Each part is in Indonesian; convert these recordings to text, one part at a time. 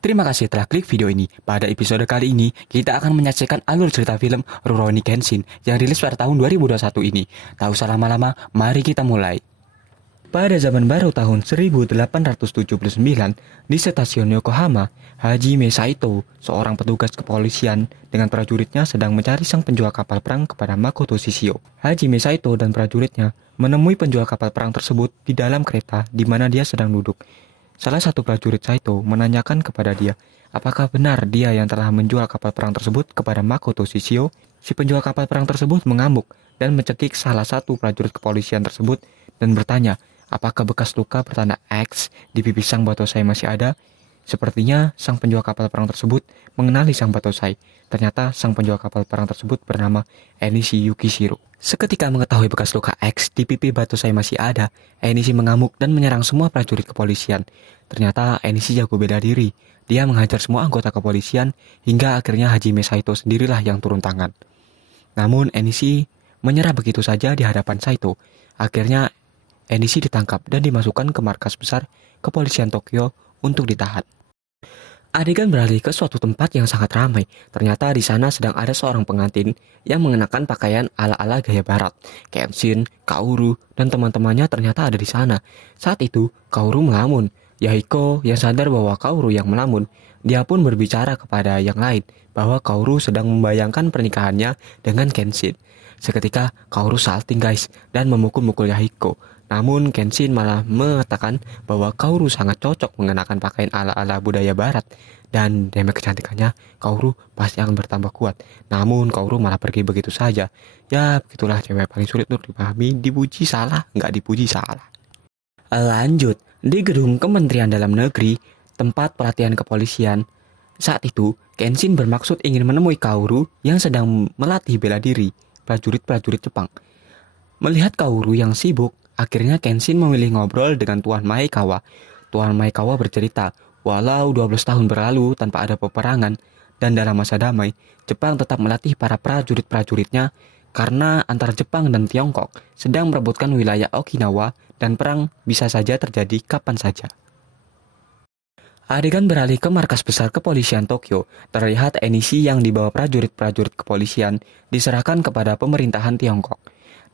Terima kasih telah klik video ini. Pada episode kali ini, kita akan menyaksikan alur cerita film Rurouni Kenshin yang rilis pada tahun 2021 ini. Tak usah lama-lama, mari kita mulai. Pada zaman baru tahun 1879, di stasiun Yokohama, Hajime Saito, seorang petugas kepolisian dengan prajuritnya sedang mencari sang penjual kapal perang kepada Makoto Shishio. Hajime Saito dan prajuritnya menemui penjual kapal perang tersebut di dalam kereta di mana dia sedang duduk. Salah satu prajurit Saito menanyakan kepada dia, apakah benar dia yang telah menjual kapal perang tersebut kepada Makoto Shishio? Si penjual kapal perang tersebut mengamuk dan mencekik salah satu prajurit kepolisian tersebut dan bertanya, apakah bekas luka bertanda X di pipi sang batosai masih ada? Sepertinya sang penjual kapal perang tersebut mengenali sang batosai. Ternyata sang penjual kapal perang tersebut bernama Enishi Yukishiro. Seketika mengetahui bekas luka X di pipi batosai masih ada, Enishi mengamuk dan menyerang semua prajurit kepolisian. Ternyata Enishi jago bela diri. Dia menghajar semua anggota kepolisian hingga akhirnya Hajime Saito sendirilah yang turun tangan. Namun Enishi menyerah begitu saja di hadapan Saito. Akhirnya Enishi ditangkap dan dimasukkan ke markas besar kepolisian Tokyo untuk ditahan. Adegan beralih ke suatu tempat yang sangat ramai. Ternyata di sana sedang ada seorang pengantin yang mengenakan pakaian ala-ala gaya barat. Kenshin, Kaoru, dan teman-temannya ternyata ada di sana. Saat itu, Kaoru melamun. Yahiko yang sadar bahwa Kaoru yang melamun, dia pun berbicara kepada yang lain bahwa Kaoru sedang membayangkan pernikahannya dengan Kenshin. Seketika, Kaoru salting guys dan memukul-mukul Yahiko. Namun Kenshin malah mengatakan bahwa Kaoru sangat cocok mengenakan pakaian ala-ala budaya barat. Dan demi kecantikannya, Kaoru pasti akan bertambah kuat. Namun Kaoru malah pergi begitu saja. Ya begitulah cewek paling sulit untuk dipahami, dipuji salah, nggak dipuji salah. Lanjut, di gedung Kementerian Dalam Negeri, tempat pelatihan kepolisian. Saat itu, Kenshin bermaksud ingin menemui Kaoru yang sedang melatih bela diri prajurit-prajurit Jepang. Melihat Kaoru yang sibuk, akhirnya Kenshin memilih ngobrol dengan Tuan Maekawa. Tuan Maekawa bercerita, walau 12 tahun berlalu tanpa ada peperangan dan dalam masa damai, Jepang tetap melatih para prajurit-prajuritnya karena antara Jepang dan Tiongkok sedang merebutkan wilayah Okinawa dan perang bisa saja terjadi kapan saja. Adegan beralih ke markas besar kepolisian Tokyo. Terlihat Enishi yang dibawa prajurit-prajurit kepolisian diserahkan kepada pemerintahan Tiongkok.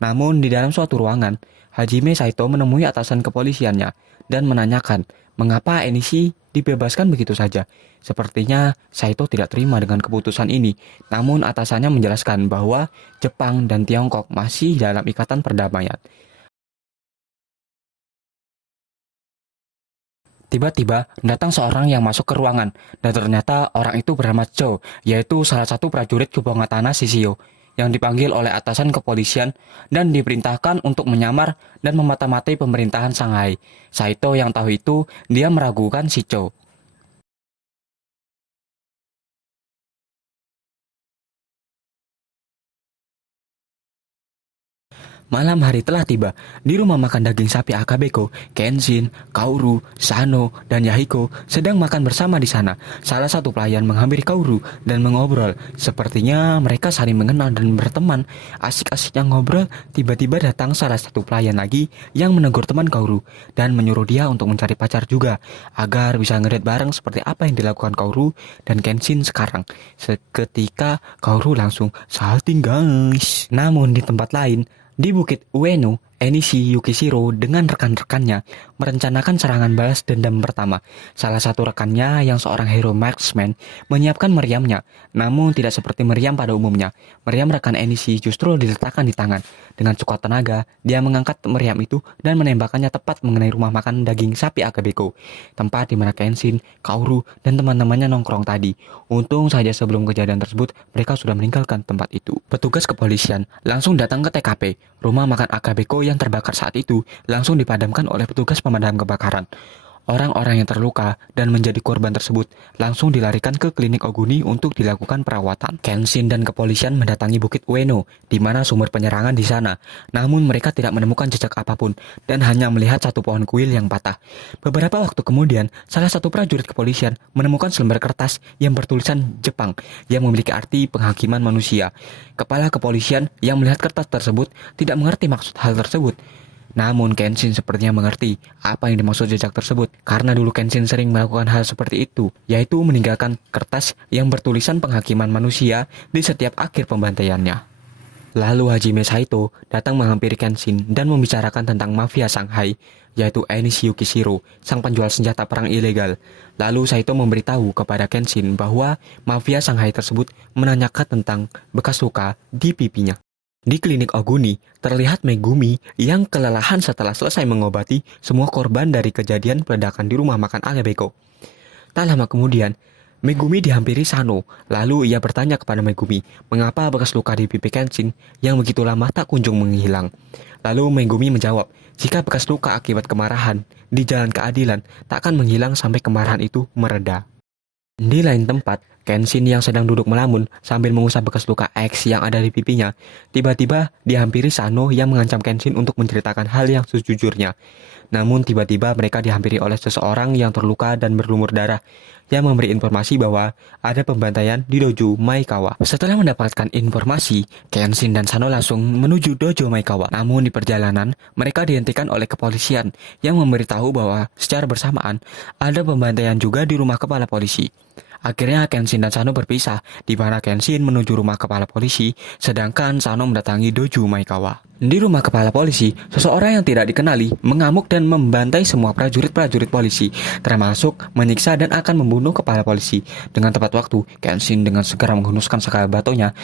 Namun di dalam suatu ruangan, Hajime Saito menemui atasan kepolisiannya dan menanyakan mengapa Enishi dibebaskan begitu saja. Sepertinya Saito tidak terima dengan keputusan ini, namun atasannya menjelaskan bahwa Jepang dan Tiongkok masih dalam ikatan perdamaian. Tiba-tiba datang seorang yang masuk ke ruangan dan ternyata orang itu bernama Cho, yaitu salah satu prajurit Kubogatana Shishio yang dipanggil oleh atasan kepolisian dan diperintahkan untuk menyamar dan memata-matai pemerintahan Shanghai. Saito yang tahu itu, dia meragukan si Cho. Malam hari telah tiba. Di rumah makan daging sapi Akabeko, Kenshin, Kaoru, Sano, dan Yahiko sedang makan bersama di sana. Salah satu pelayan menghampiri Kaoru dan mengobrol. Sepertinya mereka saling mengenal dan berteman. Asik-asiknya ngobrol, tiba-tiba datang salah satu pelayan lagi yang menegur teman Kaoru dan menyuruh dia untuk mencari pacar juga agar bisa ngedate bareng seperti apa yang dilakukan Kaoru dan Kenshin sekarang. Seketika Kaoru langsung salting guys. Namun di tempat lain, di Bukit Ueno, Enishi Yukishiro dengan rekan-rekannya merencanakan serangan balas dendam pertama. Salah satu rekannya yang seorang hero marksman menyiapkan meriamnya, namun tidak seperti meriam pada umumnya. Meriam rekan Enishi justru diletakkan di tangan. Dengan sekuat tenaga, dia mengangkat meriam itu dan menembakkannya tepat mengenai rumah makan daging sapi Akabeko, tempat di mana Kenshin, Kaoru, dan teman-temannya nongkrong tadi. Untung saja sebelum kejadian tersebut, mereka sudah meninggalkan tempat itu. Petugas kepolisian langsung datang ke TKP. Rumah makan Akabeko yang terbakar saat itu langsung dipadamkan oleh petugas pemadam kebakaran. Orang-orang yang terluka dan menjadi korban tersebut langsung dilarikan ke klinik Oguni untuk dilakukan perawatan. Kenshin dan kepolisian mendatangi Bukit Ueno, di mana sumber penyerangan di sana. Namun mereka tidak menemukan jejak apapun dan hanya melihat satu pohon kuil yang patah. Beberapa waktu kemudian, salah satu prajurit kepolisian menemukan selembar kertas yang bertulisan Jepang yang memiliki arti penghakiman manusia. Kepala kepolisian yang melihat kertas tersebut tidak mengerti maksud hal tersebut. Namun Kenshin sepertinya mengerti apa yang dimaksud jejak tersebut karena dulu Kenshin sering melakukan hal seperti itu, yaitu meninggalkan kertas yang bertulisan penghakiman manusia di setiap akhir pembantaiannya. Lalu Hajime Saito datang menghampiri Kenshin dan membicarakan tentang mafia Shanghai, yaitu Enishi Yukishiro, sang penjual senjata perang ilegal. Lalu Saito memberitahu kepada Kenshin bahwa mafia Shanghai tersebut menanyakan tentang bekas luka di pipinya. Di klinik Oguni, terlihat Megumi yang kelelahan setelah selesai mengobati semua korban dari kejadian peledakan di rumah makan Alebeko. Tak lama kemudian, Megumi dihampiri Sano, lalu ia bertanya kepada Megumi, mengapa bekas luka di pipi Kenshin yang begitu lama tak kunjung menghilang. Lalu Megumi menjawab, jika bekas luka akibat kemarahan di jalan keadilan tak akan menghilang sampai kemarahan itu mereda. Di lain tempat, Kenshin yang sedang duduk melamun sambil mengusap bekas luka X yang ada di pipinya, tiba-tiba dihampiri Sano yang mengancam Kenshin untuk menceritakan hal yang sejujurnya. Namun tiba-tiba mereka dihampiri oleh seseorang yang terluka dan berlumur darah, yang memberi informasi bahwa ada pembantaian di dojo Maekawa. Setelah mendapatkan informasi, Kenshin dan Sano langsung menuju dojo Maekawa. Namun di perjalanan, mereka dihentikan oleh kepolisian yang memberitahu bahwa secara bersamaan ada pembantaian juga di rumah kepala polisi. Akhirnya Kenshin dan Sano berpisah, di mana Kenshin menuju rumah kepala polisi, sedangkan Sano mendatangi dojo Maekawa. Di rumah kepala polisi, seseorang yang tidak dikenali mengamuk dan membantai semua prajurit-prajurit polisi, termasuk menyiksa dan akan membunuh kepala polisi. Dengan tepat waktu, Kenshin dengan segera menghunuskan sekali batonya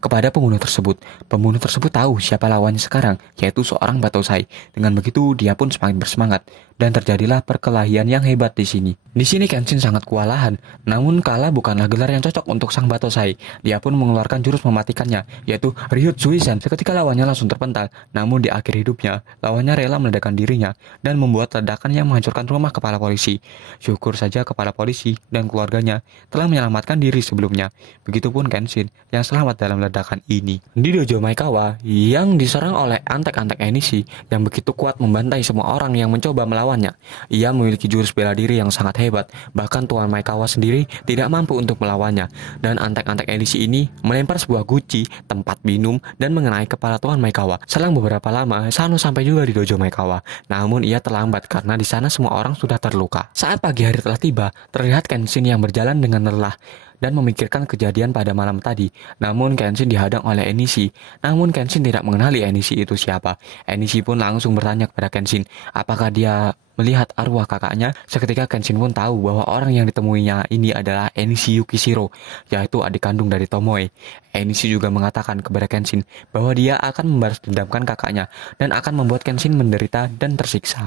kepada pembunuh tersebut. Pembunuh tersebut tahu siapa lawannya sekarang, yaitu seorang Batosai. Dengan begitu, dia pun semakin bersemangat, dan terjadilah perkelahian yang hebat di sini. Di sini Kenshin sangat kewalahan, namun kalah bukanlah gelar yang cocok untuk sang Batosai. Dia pun mengeluarkan jurus mematikannya, yaitu Ryutsuisen. Seketika lawannya langsung terpental, namun di akhir hidupnya, lawannya rela meledakkan dirinya dan membuat ledakan yang menghancurkan rumah kepala polisi. Syukur saja kepala polisi dan keluarganya telah menyelamatkan diri sebelumnya. Begitupun Kenshin yang selamat dalam ledakan ini. Di dojo Maekawa yang diserang oleh antek-antek Enishi yang begitu kuat membantai semua orang yang mencoba melawannya. Ia memiliki jurus bela diri yang sangat hebat, bahkan Tuan Maekawa sendiri tidak mampu untuk melawannya. Dan antek-antek Enishi ini melempar sebuah guci, tempat minum, dan mengenai kepala Tuan Maekawa. Selang beberapa lama, Sano sampai juga di dojo Maekawa. Namun ia terlambat karena di sana semua orang sudah terluka. Saat pagi hari telah tiba, terlihat Kenshin yang berjalan dengan lelah dan memikirkan kejadian pada malam tadi. Namun Kenshin dihadang oleh Enishi. Namun Kenshin tidak mengenali Enishi itu siapa. Enishi pun langsung bertanya kepada Kenshin, apakah dia melihat arwah kakaknya. Seketika Kenshin pun tahu bahwa orang yang ditemuinya ini adalah Enishi Yukishiro, yaitu adik kandung dari Tomoe. Enishi juga mengatakan kepada Kenshin bahwa dia akan membalas dendamkan kakaknya dan akan membuat Kenshin menderita dan tersiksa.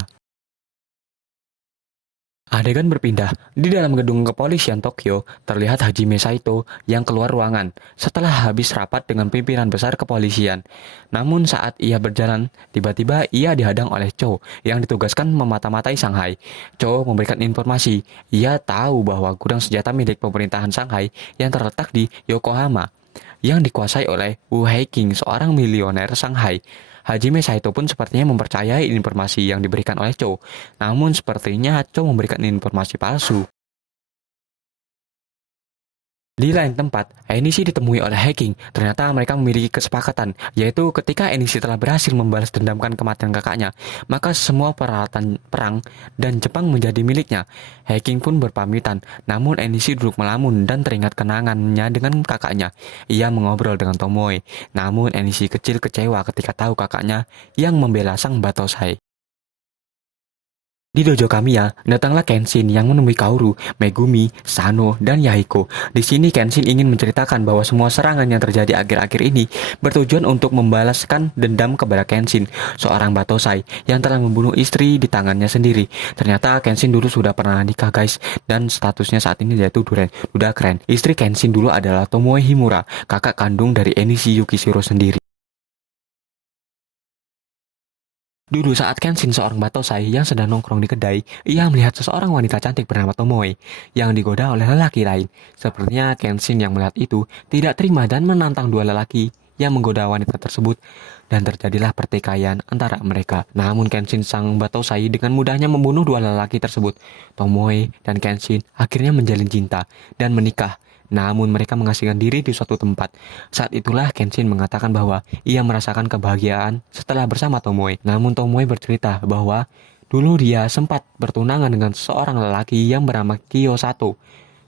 Adegan berpindah. Di dalam gedung kepolisian Tokyo, terlihat Hajime Saito yang keluar ruangan setelah habis rapat dengan pimpinan besar kepolisian. Namun saat ia berjalan, tiba-tiba ia dihadang oleh Cho yang ditugaskan memata-matai Shanghai. Cho memberikan informasi. Ia tahu bahwa gudang senjata milik pemerintahan Shanghai yang terletak di Yokohama yang dikuasai oleh Wu Heiking, seorang milioner Shanghai. Hajime Saito pun sepertinya mempercayai informasi yang diberikan oleh Cho. Namun sepertinya Cho memberikan informasi palsu. Di lain tempat, Enishi ditemui oleh Heiking. Ternyata mereka memiliki kesepakatan, yaitu ketika Enishi telah berhasil membalas dendamkan kematian kakaknya, maka semua peralatan perang dan Jepang menjadi miliknya. Heiking pun berpamitan, namun Enishi duduk melamun dan teringat kenangannya dengan kakaknya. Ia mengobrol dengan Tomoe, namun Enishi kecil kecewa ketika tahu kakaknya yang membela sang Batosai. Di dojo Kamiya, datanglah Kenshin yang menemui Kaoru, Megumi, Sano, dan Yahiko. Di sini Kenshin ingin menceritakan bahwa semua serangan yang terjadi akhir-akhir ini bertujuan untuk membalaskan dendam kepada Kenshin, seorang Batosai yang telah membunuh istri di tangannya sendiri. Ternyata Kenshin dulu sudah pernah nikah guys, dan statusnya saat ini yaitu duda keren. Istri Kenshin dulu adalah Tomoe Himura, kakak kandung dari Enishi Yukishiro sendiri. Dulu saat Kenshin seorang Batosai yang sedang nongkrong di kedai, ia melihat seseorang wanita cantik bernama Tomoe yang digoda oleh lelaki lain. Sepertinya Kenshin yang melihat itu tidak terima dan menantang dua lelaki yang menggoda wanita tersebut, dan terjadilah pertikaian antara mereka. Namun Kenshin sang Batosai dengan mudahnya membunuh dua lelaki tersebut. Tomoe dan Kenshin akhirnya menjalin cinta dan menikah. namun mereka mengasingkan diri di suatu tempat. Saat itulah Kenshin mengatakan bahwa ia merasakan kebahagiaan setelah bersama Tomoe. Namun Tomoe bercerita bahwa dulu dia sempat bertunangan dengan seorang lelaki yang bernama Kiyosato,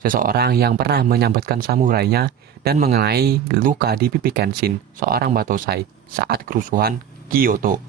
seseorang yang pernah menyambatkan samurainya dan mengenai luka di pipi Kenshin, seorang Batosai, saat kerusuhan Kyoto.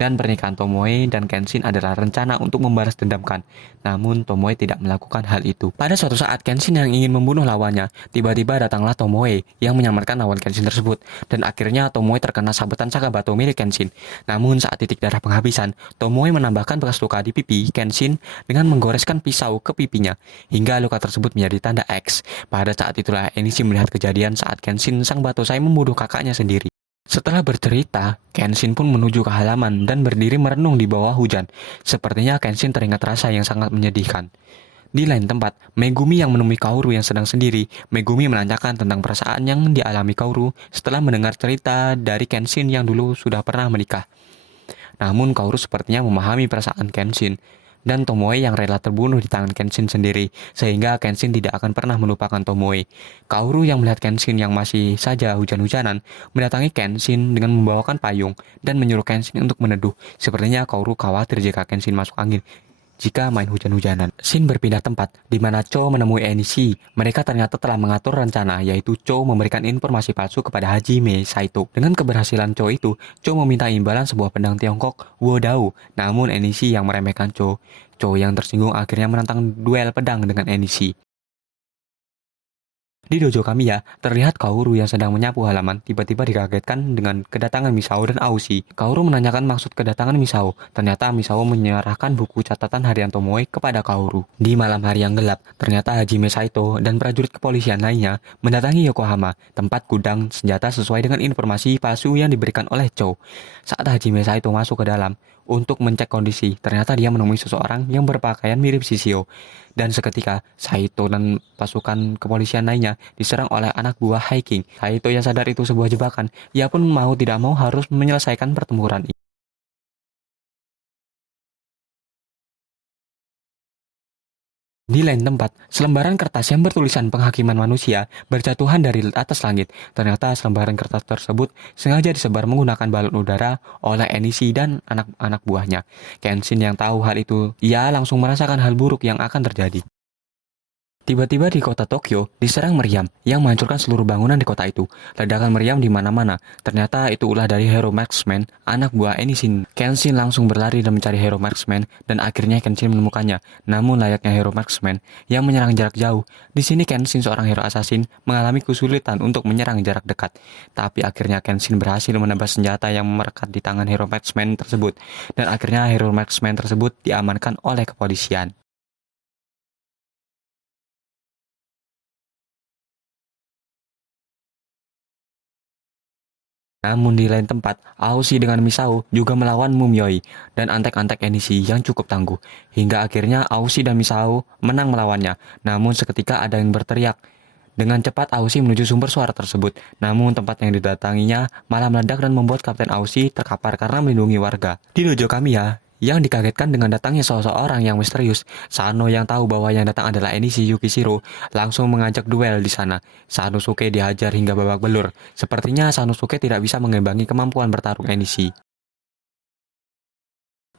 Dan pernikahan Tomoe dan Kenshin adalah rencana untuk membalas dendamkan. Namun Tomoe tidak melakukan hal itu. Pada suatu saat Kenshin yang ingin membunuh lawannya, tiba-tiba datanglah Tomoe yang menyamarkan lawan Kenshin tersebut. Dan akhirnya Tomoe terkena sabetan Sakabato milik Kenshin. Namun saat titik darah penghabisan, Tomoe menambahkan bekas luka di pipi Kenshin dengan menggoreskan pisau ke pipinya, hingga luka tersebut menjadi tanda X. Pada saat itulah Enishi melihat kejadian saat Kenshin sang Batosai membunuh kakaknya sendiri. Setelah bercerita, Kenshin pun menuju ke halaman dan berdiri merenung di bawah hujan. Sepertinya Kenshin teringat rasa yang sangat menyedihkan. Di lain tempat, Megumi yang menemui Kaoru yang sedang sendiri. Megumi menanyakan tentang perasaan yang dialami Kaoru setelah mendengar cerita dari Kenshin yang dulu sudah pernah menikah. Namun Kaoru sepertinya memahami perasaan Kenshin dan Tomoe yang rela terbunuh di tangan Kenshin sendiri, sehingga Kenshin tidak akan pernah melupakan Tomoe. Kaoru yang melihat Kenshin yang masih saja hujan-hujanan, mendatangi Kenshin dengan membawakan payung dan menyuruh Kenshin untuk meneduh. Sepertinya Kaoru khawatir jika Kenshin masuk angin jika main hujan-hujanan. Shin berpindah tempat, di mana Cho menemui Enishi. Mereka ternyata telah mengatur rencana, yaitu Cho memberikan informasi palsu kepada Hajime Saito. Dengan keberhasilan Cho itu, Cho meminta imbalan sebuah pedang Tiongkok, Wodao. Namun Enishi yang meremehkan Cho. Cho yang tersinggung akhirnya menantang duel pedang dengan Enishi. Di dojo Kamiya, terlihat Kaoru yang sedang menyapu halaman tiba-tiba dikagetkan dengan kedatangan Misao dan Aoshi. Kaoru menanyakan maksud kedatangan Misao. Ternyata Misao menyerahkan buku catatan harian Tomoe kepada Kaoru. Di malam hari yang gelap, ternyata Hajime Saito dan prajurit kepolisian lainnya mendatangi Yokohama, tempat gudang senjata sesuai dengan informasi palsu yang diberikan oleh Cho. Saat Hajime Saito masuk ke dalam untuk mencek kondisi, ternyata dia menemui seseorang yang berpakaian mirip Shishio. Dan seketika, Saito dan pasukan kepolisian lainnya diserang oleh anak buah Hiking. Saito yang sadar itu sebuah jebakan, ia pun mau tidak mau harus menyelesaikan pertempuran ini. Di lain tempat, selembaran kertas yang bertulisan penghakiman manusia berjatuhan dari atas langit. Ternyata selembaran kertas tersebut sengaja disebar menggunakan balon udara oleh Enishi dan anak-anak buahnya. Kenshin yang tahu hal itu, ia langsung merasakan hal buruk yang akan terjadi. Tiba-tiba di kota Tokyo diserang meriam yang menghancurkan seluruh bangunan di kota itu. Ledakan meriam di mana-mana. Ternyata itu ulah dari Hero Marksman, anak buah Enishi. Kenshin langsung berlari dan mencari Hero Marksman dan akhirnya Kenshin menemukannya. Namun layaknya Hero Marksman yang menyerang jarak jauh, di sini Kenshin seorang hero assassin mengalami kesulitan untuk menyerang jarak dekat. Tapi akhirnya Kenshin berhasil menebas senjata yang merekat di tangan Hero Marksman tersebut dan akhirnya Hero Marksman tersebut diamankan oleh kepolisian. Namun di lain tempat, Aoshi dengan Misao juga melawan Mumyoi dan antek-antek Enishi yang cukup tangguh. Hingga akhirnya Aoshi dan Misao menang melawannya. Namun seketika ada yang berteriak. Dengan cepat Aoshi menuju sumber suara tersebut. Namun tempat yang didatanginya malah meledak dan membuat Kapten Aoshi terkapar karena melindungi warga. Di dojo Kamiya, yang dikagetkan dengan datangnya seseorang yang misterius, Sano yang tahu bahwa yang datang adalah Enishi Yukishiro langsung mengajak duel di sana. Sanosuke dihajar hingga babak belur. Sepertinya Sanosuke tidak bisa mengimbangi kemampuan bertarung Enishi.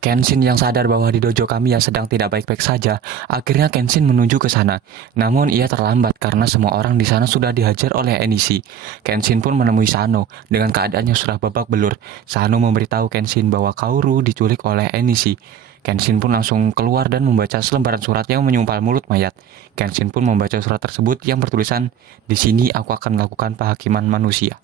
Kenshin yang sadar bahwa di dojo Kamiya sedang tidak baik-baik saja, akhirnya Kenshin menuju ke sana. Namun ia terlambat karena semua orang di sana sudah dihajar oleh Enishi. Kenshin pun menemui Sano dengan keadaan yang sudah babak belur. Sano memberitahu Kenshin bahwa Kaoru diculik oleh Enishi. Kenshin pun langsung keluar dan membaca selembaran surat yang menyumpal mulut mayat. Kenshin pun membaca surat tersebut yang bertulisan, "Di sini aku akan melakukan penghakiman manusia."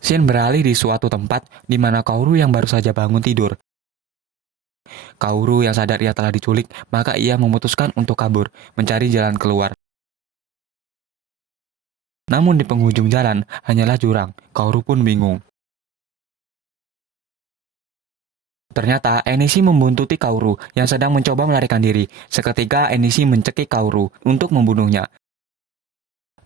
Shin beralih di suatu tempat di mana Kaoru yang baru saja bangun tidur. Kaoru yang sadar ia telah diculik, maka ia memutuskan untuk kabur, mencari jalan keluar. Namun di penghujung jalan hanyalah jurang. Kaoru pun bingung. Ternyata Enishi membuntuti Kaoru yang sedang mencoba melarikan diri. Seketika Enishi mencekik Kaoru untuk membunuhnya.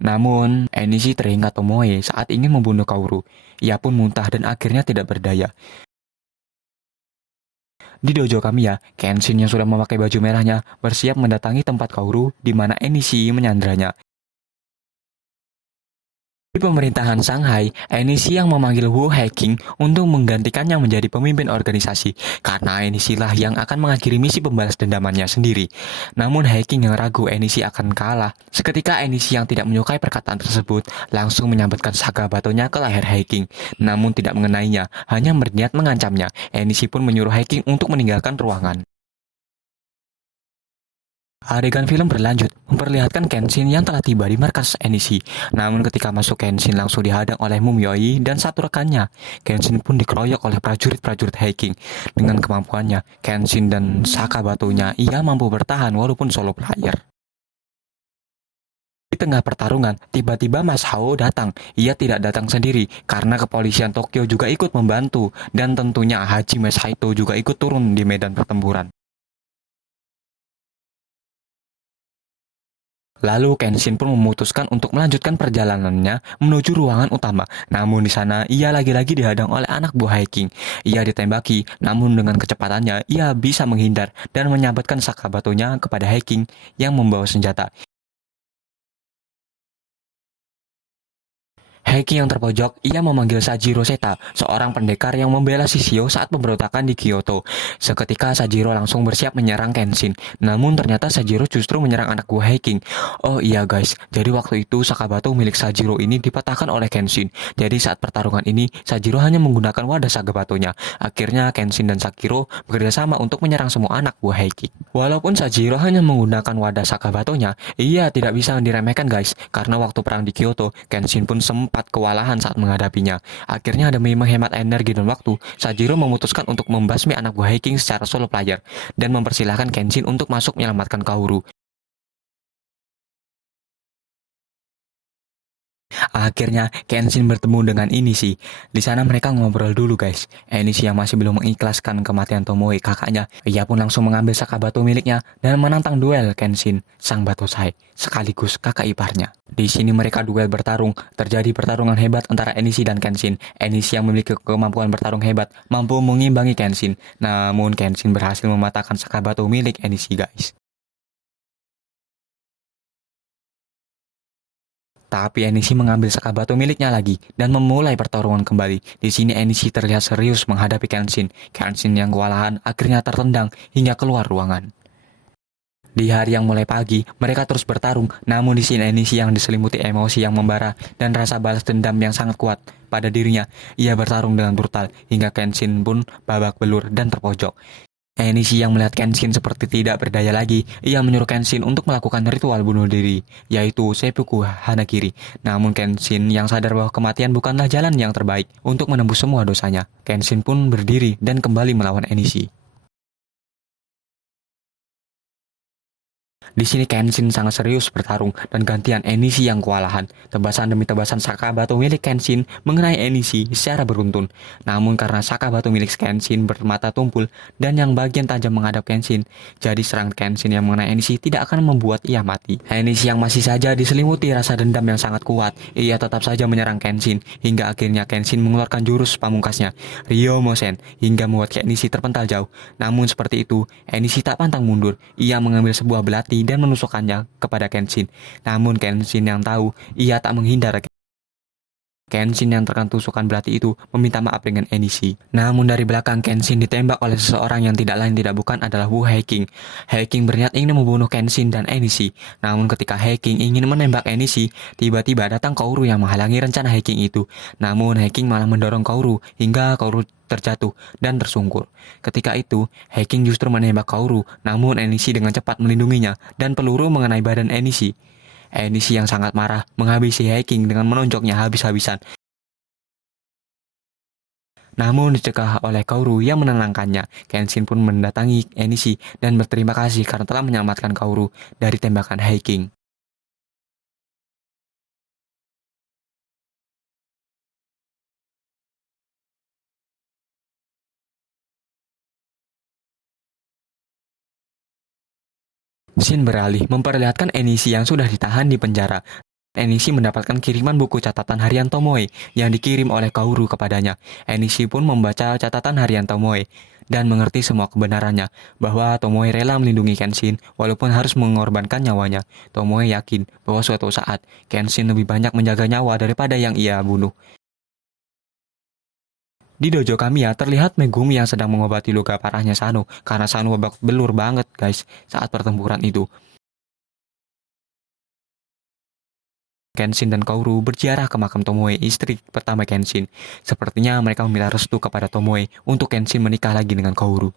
Namun, Enishi teringat Tomoe saat ingin membunuh Kaoru. Ia pun muntah dan akhirnya tidak berdaya. Di dojo Kamiya, Kenshin yang sudah memakai baju merahnya bersiap mendatangi tempat Kaoru di mana Enishi menyandranya. Di pemerintahan Shanghai, Enishi yang memanggil Wu Haiqing untuk menggantikannya menjadi pemimpin organisasi, karena Enishi lah yang akan mengakhiri misi pembalas dendamannya sendiri. Namun Haiqing yang ragu Enishi akan kalah. Seketika Enishi yang tidak menyukai perkataan tersebut langsung menyambutkan saga batonya ke leher Haiqing, namun tidak mengenainya, hanya berniat mengancamnya. Enishi pun menyuruh Haiqing untuk meninggalkan ruangan. Adegan film berlanjut, memperlihatkan Kenshin yang telah tiba di markas Enishi. Namun ketika masuk, Kenshin langsung dihadang oleh Mumyoi dan satu rekannya. Kenshin pun dikeroyok oleh prajurit-prajurit Haiqing. Dengan kemampuannya, Kenshin dan Saka batunya, ia mampu bertahan walaupun solo player. Di tengah pertarungan, tiba-tiba Mas Hao datang. Ia tidak datang sendiri, karena kepolisian Tokyo juga ikut membantu. Dan tentunya Hajime Saito juga ikut turun di medan pertempuran. Lalu Kenshin pun memutuskan untuk melanjutkan perjalanannya menuju ruangan utama. Namun di sana ia lagi-lagi dihadang oleh anak buah Haiqing. Ia ditembaki, namun dengan kecepatannya ia bisa menghindar dan menyabetkan saka batunya kepada Haiqing yang membawa senjata. Haiqing yang terpojok, ia memanggil Sajiro Seta, seorang pendekar yang membela Shishio saat pemberontakan di Kyoto. Seketika Sajiro langsung bersiap menyerang Kenshin, namun ternyata Sajiro justru menyerang anak buah Haiqing. Oh iya guys, jadi waktu itu Sakabatu milik Sajiro ini dipatahkan oleh Kenshin. Jadi saat pertarungan ini, Sajiro hanya menggunakan wadah Sakabatunya. Akhirnya Kenshin dan Sakiro bekerjasama untuk menyerang semua anak buah Haiqing. Walaupun Sajiro hanya menggunakan wadah Sakabatunya, ia tidak bisa diremehkan guys, karena waktu perang di Kyoto, Kenshin pun sempat kewalahan saat menghadapinya. Akhirnya demi menghemat energi dan waktu, Sajiro memutuskan untuk membasmi anak buah Haiqing secara solo player dan mempersilahkan Kenshin untuk masuk menyelamatkan Kaoru. Akhirnya Kenshin bertemu dengan Inishi. Di sana mereka ngobrol dulu guys. Inishi yang masih belum mengikhlaskan kematian Tomoe kakaknya, ia pun langsung mengambil Sakabatu miliknya dan menantang duel Kenshin, sang Batosai, sekaligus kakak iparnya. Di sini mereka duel bertarung. Terjadi pertarungan hebat antara Enishi dan Kenshin. Enishi yang memiliki kemampuan bertarung hebat mampu mengimbangi Kenshin. Namun Kenshin berhasil mematahkan Sakabatu milik Enishi guys. Tapi Enishi mengambil Sakabatu miliknya lagi dan memulai pertarungan kembali. Di sini Enishi terlihat serius menghadapi Kenshin. Kenshin yang kewalahan akhirnya tertendang hingga keluar ruangan. Di hari yang mulai pagi, mereka terus bertarung. Namun di sini Enishi yang diselimuti emosi yang membara dan rasa balas dendam yang sangat kuat pada dirinya. Ia bertarung dengan brutal hingga Kenshin pun babak belur dan terpojok. Enishi yang melihat Kenshin seperti tidak berdaya lagi, ia menyuruh Kenshin untuk melakukan ritual bunuh diri, yaitu seppuku Hanagiri. Namun Kenshin yang sadar bahwa kematian bukanlah jalan yang terbaik untuk menembus semua dosanya. Kenshin pun berdiri dan kembali melawan Enishi. Di sini Kenshin sangat serius bertarung dan gantian Enishi yang kewalahan. Tebasan demi tebasan Sakabatu milik Kenshin mengenai Enishi secara beruntun. Namun karena Sakabatu milik Kenshin bermata tumpul dan yang bagian tajam menghadap Kenshin, jadi serangan Kenshin yang mengenai Enishi tidak akan membuat ia mati. Enishi yang masih saja diselimuti rasa dendam yang sangat kuat, ia tetap saja menyerang Kenshin hingga akhirnya Kenshin mengeluarkan jurus pamungkasnya, Ryomosen, hingga membuat Enishi terpental jauh. Namun seperti itu, Enishi tak pantang mundur. Ia mengambil sebuah belati dan menusukkannya kepada Kenshin. Namun Kenshin yang tahu, ia tak menghindar. Kenshin yang terkena tusukan belati itu meminta maaf dengan Enishi. Namun dari belakang Kenshin ditembak oleh seseorang yang tidak lain tidak bukan adalah Wu Haiqing. Haiqing berniat ingin membunuh Kenshin dan Enishi. Namun ketika Haiqing ingin menembak Enishi, tiba-tiba datang Kaoru yang menghalangi rencana Haiqing itu. Namun Haiqing malah mendorong Kaoru hingga Kaoru terjatuh dan tersungkur. Ketika itu, Haiqing justru menembak Kaoru, namun Enishi dengan cepat melindunginya dan peluru mengenai badan Enishi. Enishi yang sangat marah menghabisi Haiqing dengan menonjoknya habis-habisan. Namun dicegah oleh Kaoru yang menenangkannya. Kenshin pun mendatangi Enishi dan berterima kasih karena telah menyelamatkan Kaoru dari tembakan Haiqing. Scene beralih memperlihatkan Enishi yang sudah ditahan di penjara. Enishi mendapatkan kiriman buku catatan harian Tomoe yang dikirim oleh Kaoru kepadanya. Enishi pun membaca catatan harian Tomoe dan mengerti semua kebenarannya, bahwa Tomoe rela melindungi Kenshin walaupun harus mengorbankan nyawanya. Tomoe yakin bahwa suatu saat Kenshin lebih banyak menjaga nyawa daripada yang ia bunuh. Di dojo Kamiya terlihat Megumi yang sedang mengobati luka parahnya Sano, karena Sano babak belur banget guys saat pertempuran itu. Kenshin dan Kaoru berziarah ke makam Tomoe, istri pertama Kenshin. Sepertinya mereka meminta restu kepada Tomoe untuk Kenshin menikah lagi dengan Kaoru.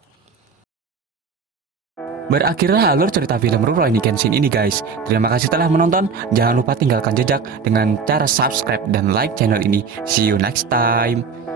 Berakhirlah alur cerita film Rurouni Kenshin ini guys. Terima kasih telah menonton. Jangan lupa tinggalkan jejak dengan cara subscribe dan like channel ini. See you next time.